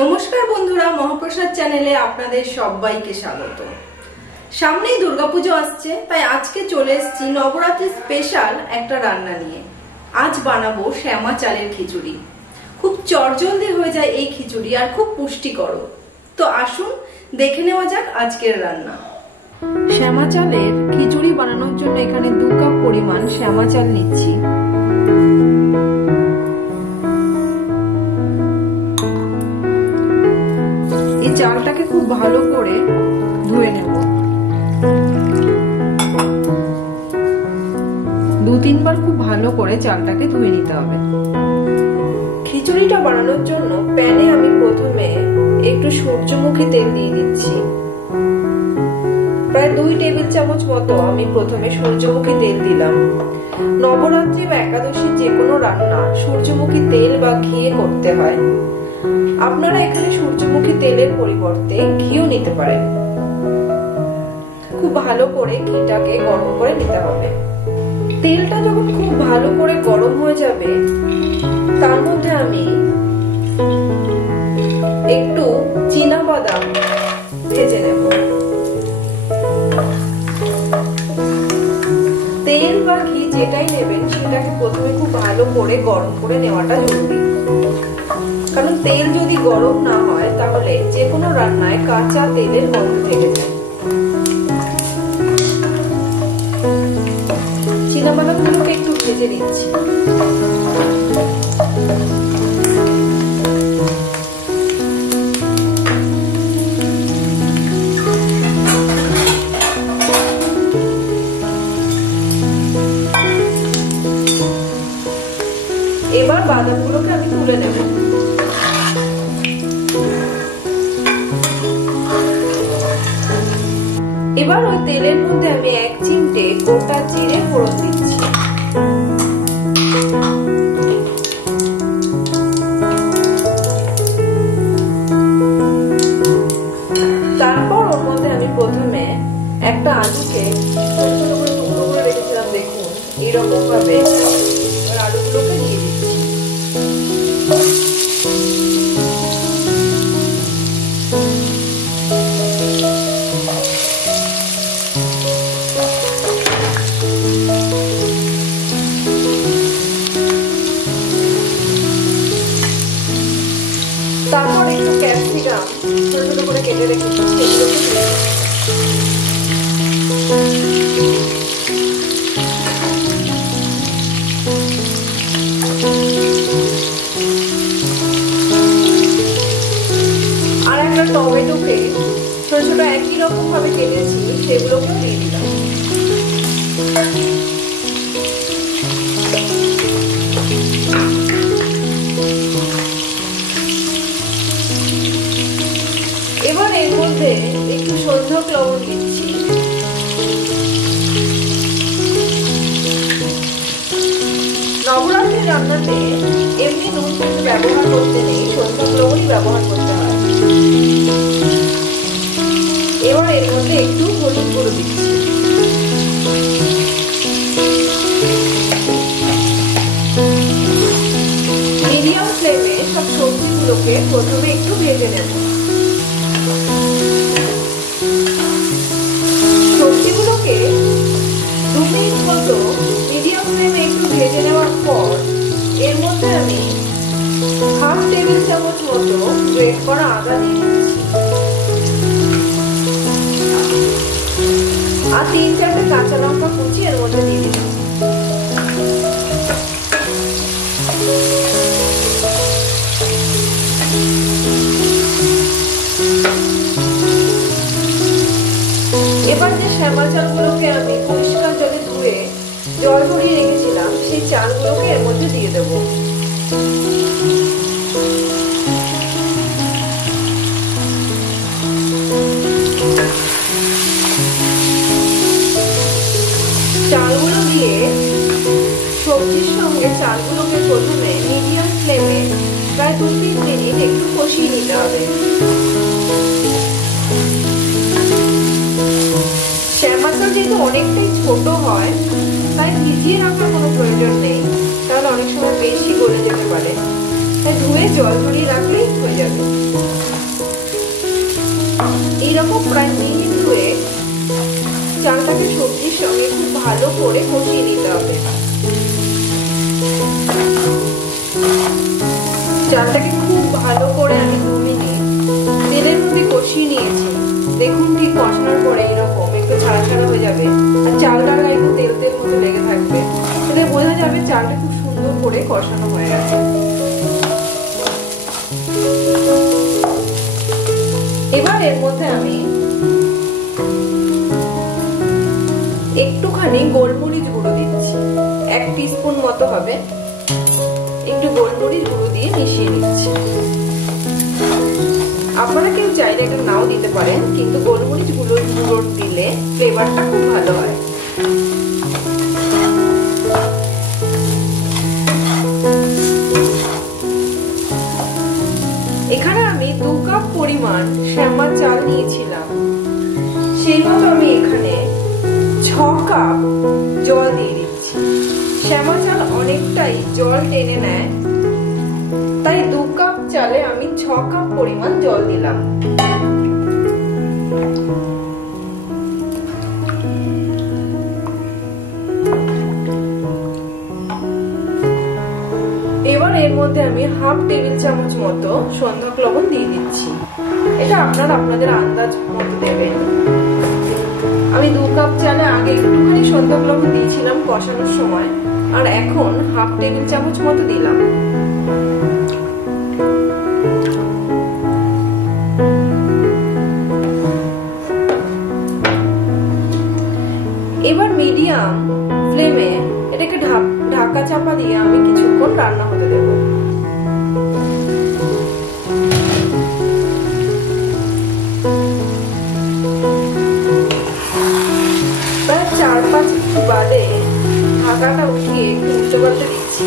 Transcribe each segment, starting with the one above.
নমস্কার বন্ধুরা, মহাপ্রসাদ চ্যানেলে আপনাদের সবাইকে স্বাগত। সামনেই দুর্গাপুজো আসছে, তাই আজকে চলে এসেছি নবরাত্রি স্পেশাল একটা রান্না নিয়ে। আজ বানাবো শ্যামা চালের খিচুড়ি। খুব চটজলদি হয়ে যায় এই খিচুড়ি আর খুব পুষ্টিকর। তো আসুন দেখে নেওয়া যাক আজকের রান্না। শ্যামা চালের খিচুড়ি বানানোর জন্য এখানে 2 কাপ পরিমাণ শ্যামা চাল নিচ্ছি। এই চালটাকে খুব ভালো করে ধুয়ে নেব। 2-3 বার খুব ভালো করে চালটাকে ধুয়ে নিতে হবে। খিচুড়িটা বানানোর জন্য প্যানে আমি প্রথমে একটু সূর্যমুখী তেল দিয়ে দিচ্ছি। প্রায় 2 টেবিল চামচ মতো আমি প্রথমে সূর্যমুখী তেল দিলাম। নবরাত্রি বা একাদশীর যে কোনো রান্না সূর্যমুখী তেল বা ঘিয়ে করতে হয়। আপনারা এখানে সূর্যমুখী তেলের পরিবর্তে ঘিও নিতে পারেন। খুব ভালো করে ঘিটাকে গরম করে নিতে হবে। তেলটা যখন খুব ভালো করে গরম হয়ে যাবে, তার মধ্যে আমি একটু চীনা বাদাম ভেজে নেব। তেল বা ঘি যেটাই নেবেন সেটাকে প্রথমে খুব ভালো করে গরম করে নেওয়াটা জরুরি। কারণ তেল যদি গরম না হয় তাহলে যে কোনো রান্নায় কাঁচা তেলের গন্ধ থেকে যায়। চীনাবাদামগুলোকে একটু ভেজে নিচ্ছি। এবার বাদামগুলোকে আমি তুলে নেব। এবার ওই তেলের মধ্যে আমি 1 চিমটে গোটা জিরে ফোড়ন দিচ্ছি। তারপর ওর মধ্যে আমি প্রথমে একটা আলুকে ছোট ছোট করে টুকরো করে রেখেছিলাম, দেখুন এরকম ভাবে আলুগুলোকে দিয়ে দিচ্ছি। তারপর একটু ক্যাপসিকাম ছোট ছোট করে কেটে রেখেছি, আর একটা টমেটোকে ছোট ছোট একই রকম ভাবে কেটেছি, সেগুলোকেও দিয়ে দিলাম। এবার এর মধ্যে একটু সন্ধক লবণ দিচ্ছি। নবরাত্রির রান্নাতে এমনি নুন কিন্তু ব্যবহার করতে নেই, সন্ধক লবণই ব্যবহার করতে হয়। এবার এর মধ্যে একটু হলুদ গুঁড়ো দিচ্ছি। মিডিয়াম ফ্লেমে সব সবজিগুলোকে প্রথমে একটু ভেজে নেব। সবজিগুলোকে 2 মিনিট মতো মিডিয়াম ফ্লেমে একটু ভেজে নেওয়ার পর এর মধ্যে আমি 1/2 টেবিল চামচ মতো গ্রেট করা আদা দিয়ে দিচ্ছি। আর 3-4টে কাঁচা লঙ্কা কুচি এর মধ্যে দিয়ে দিচ্ছি। এবার যে শ্যামা চালগুলোকে আমি পরিষ্কার জলে ধুয়ে জল ঝরিয়ে রেখেছিলাম, সেই চালগুলোকে এর মধ্যে দিয়ে দেব। চালগুলো দিয়ে সবজির সঙ্গে চালগুলোকে প্রথমে মিডিয়াম ফ্লেমে প্রায় 2-3 মিনিট একটু কষিয়ে নিতে হবে। শ্যামা চাল যেহেতু অনেকটাই ছোট হয়, তাই ভিজিয়ে রাখার কোনো প্রয়োজন নেই, তাহলে অনেক সময় বেশি গলে যেতে পারে। ধুয়ে জল ঝরিয়ে রাখলেই হয়ে যাবে। এইরকম প্রায় মিনিট ধরে চালটাকে সবজির সঙ্গে খুব ভালো করে কষিয়ে নিতে হবে। চালটাকে খুব ভালো করে আমি 2 মিনিট তেলের মধ্যে কষিয়ে নিয়েছি। দেখুন ঠিক কষানোর পরে এরকম একটু ছাড়া ছাড়া হয়ে যাবে আর চালটার গায়ে একটু তেল তেল মতো লেগে থাকবে, এতে বোঝা যাবে চালটা খুব সুন্দর করে কষানো হয়ে গেছে। এবার এর মধ্যে আমি একটুখানি গোলমরিচ গুঁড়ো দিচ্ছি, 1 টিস্পুন মতো হবে। একটু গোলমরিচ গুঁড়ো দিয়ে মিশিয়ে নিচ্ছি। আপনারা কেউ চাইলে এটা নাও দিতে পারেন, কিন্তু গোলমরিচ গুঁড়ো দিলে ফ্লেভারটা খুব ভালো হয়। এখানে আমি 2 কাপ পরিমাণ শ্যামা চাল নিয়েছিলাম, সেই মতো আমি এখানে 6 কাপ জল দিয়ে দিচ্ছি। শ্যামা চাল অনেকটাই জল টেনে নেয়, তাই 2 কাপ চালে আমি 6 কাপ পরিমাণ জল দিলাম। এবার এর মধ্যে আমি 1/2 টেবিল চামচ মতো সন্ধক লবণ দিয়ে দিচ্ছি। এটা আপনারা আপনাদের আন্দাজ মতো দেবেন। আমি 2 কাপ চালে আগে একটুখানি সন্ধক লবণ দিয়েছিলাম কষানোর সময়, আর এখন 1/2 টেবিল চামচ মতো দিলাম। এবার মিডিয়াম ফ্লেমে এটাকে ঢাকা চাপা দিয়ে আমি কিছুক্ষণ রান্না হতে দেব। প্রায় 4-5 মিনিট বাদে ঢাকাটা উঠিয়ে উল্টো পাল্টে দিচ্ছি।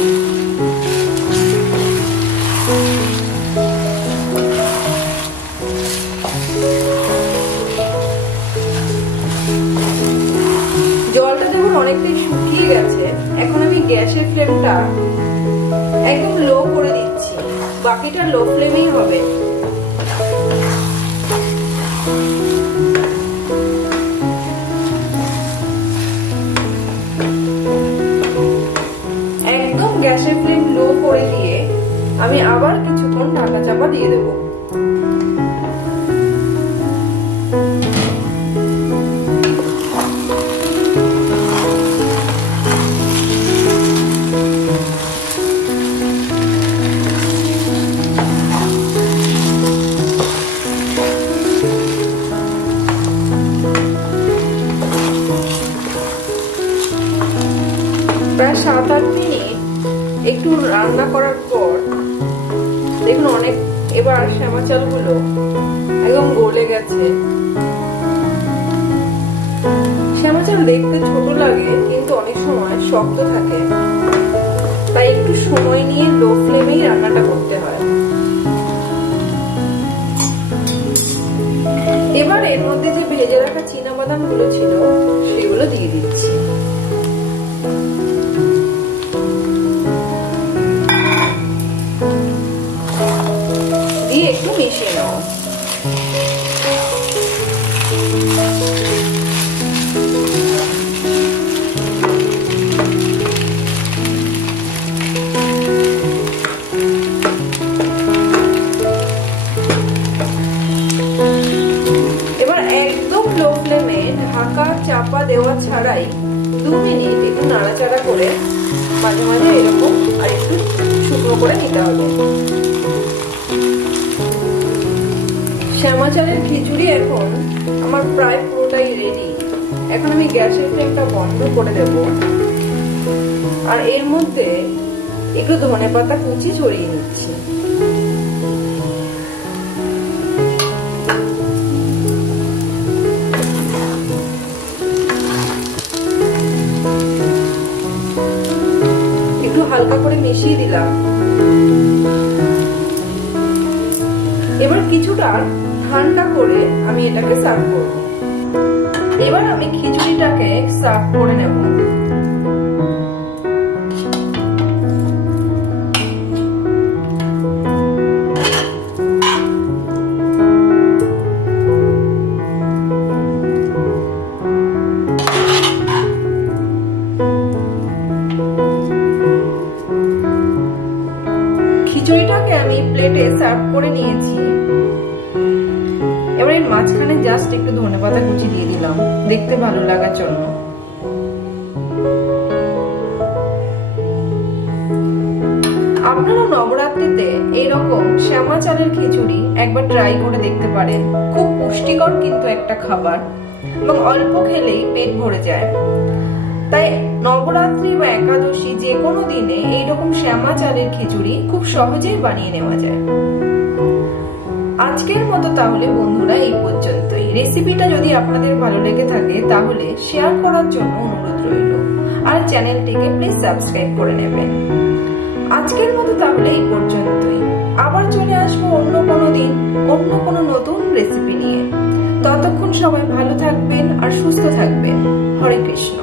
জলটা দেখুন অনেকটাই শুকিয়ে গেছে। এখন আমি গ্যাসের ফ্লেমটা একদম লো করে দিচ্ছি, বাকিটা লো ফ্লেমেই হবে। একদম গ্যাসের ফ্লেম লো করে দিয়ে আমি আবার কিছুক্ষণ ঢাকা চাপা দিয়ে দেবো। প্রায় 7-8 মিনিট একটু রান্না করার পর দেখুন এবার শ্যামা চালগুলো একদম গলে গেছে। শ্যামা চাল দেখতে ছোট লাগে, কিন্তু অনেক সময় শক্ত থাকে, তাই একটু সময় নিয়ে লো ফ্লেমেই রান্নাটা করতে হয়। এবার এর মধ্যে যে ভেজে রাখা চীনাবাদাম গুলো ছিল সেগুলো দিয়ে দিচ্ছি। দিয়ে একটু মিশিয়ে নাও। এবার একদম লো ফ্লেমে ঢাকা চাপা দেওয়া ছাড়াই 2 মিনিট একটু নাড়াচাড়া করে মাঝে মাঝে এরকম আর একটু শুকনো করে নিতে হবে। শ্যামা চালের খিচুড়ি এখন আমার প্রায় পুরোটাই রেডি। এখন আমি গ্যাসের ফ্লেমটা বন্ধ করে দেব, আর এর মধ্যে একটু ধনেপাতা কুচি ছড়িয়ে নিচ্ছি। একটু হালকা করে মিশিয়ে দিলাম। এবার কিছুটা ঠান্ডা করে আমি এটাকে সার্ভ করব। এবার আমি খিচুড়িটাকে সার্ভ করে নেব। করে নিয়েছি। এবার এর মাঝখানে জাস্ট একটু ধনেপাতা কুচি দিয়ে দিলাম দেখতে ভালো লাগার জন্য। আপনারা নবরাত্রিতে এরকম শ্যামা চালের খিচুড়ি একবার ট্রাই করে দেখতে পারেন। খুব পুষ্টিকর কিন্তু একটা খাবার এবং অল্প খেলেই পেট ভরে যায়। তাই নবরাত্রি বা একাদশী যে কোনো দিনে এইরকম শ্যামা চালের খিচুড়ি খুব সহজেই বানিয়ে নেওয়া যায়। আজকের মতো তাহলে বন্ধুরা এই পর্যন্তই। রেসিপিটা যদি আপনাদের ভালো লেগে থাকে তাহলে শেয়ার করার জন্য অনুরোধ রইল, আর চ্যানেলটিকে প্লিজ সাবস্ক্রাইব করে নেবেন। আজকের মতো তাহলে এই পর্যন্তই। আবার চলে আসবো অন্য কোনো দিন অন্য কোনো নতুন রেসিপি নিয়ে। ততক্ষণ সবাই ভালো থাকবেন আর সুস্থ থাকবেন। হরে কৃষ্ণ।